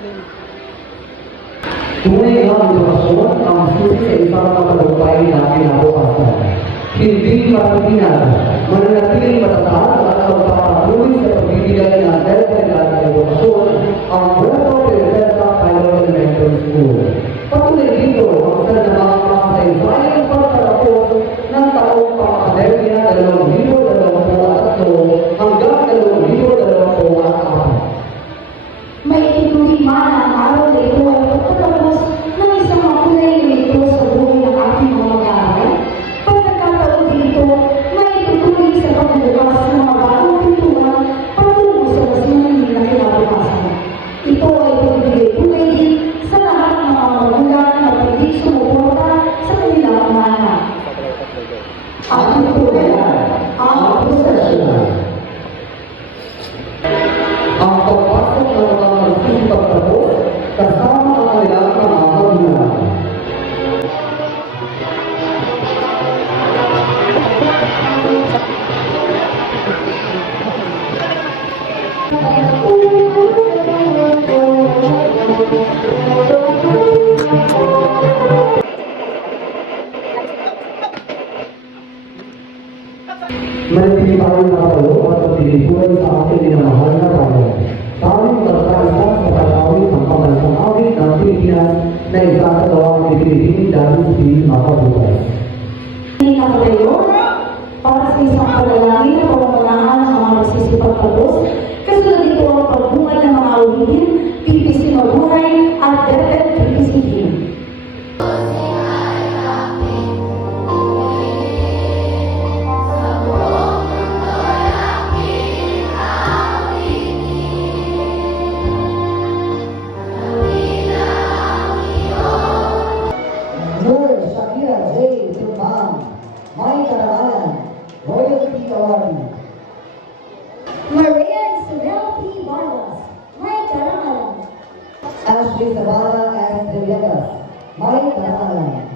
Tunay na edukasyon ang susi sa isang matagumpay na kinabukasan. Hindi matitinag, mananatiling matatag at magpapatuloy sa pagbibigay ng tertiary na edukasyon ang Puerto Princesa Pilot Elementary School. Patuloy dito ang isa na mga makasaysayang pagtatapos ng taong pang-akademya 2023 hanggang 2024. May ituloy man ang araw na ito ay pagtatapos ng isang makulay na ito sa buhay ng ating mga mag-aaral. Pagkakataon din ito, may itutuloy sa pagbubukas ng mga bagong pintuan patungo sa mas malimit na kinabukasan. Ito ay pagbibigay-tulay din sa lahat ng mga magulang na pwede sumuporta sa kanilang mga anak. At ito ang professional. Ang pagpasok ng mga magsisipagtapos kasama ang kanilang mga magulang. Manatili tayo na tayo at pagpilipuan sa ating minamahal na tayo. Tawid magkaisa sa pagkawit ng pangalansang awit ng Pilipinas na isasagawa ang Pilipinas dahil di makabuhay. Hindi na tayo para sa isang panalangin na pamamanaan ng mga magsisipagtapos, kasunod ito ang pagbunga ng mga ulitin, pipisin mabuhay at dapat pipisihin. Shakira J. Sulman, May Karangalan, Royalty Award. Maria Isabel P. Barlas, May Karangalan. Ashley Sabara and Trillegas, May Karangalan.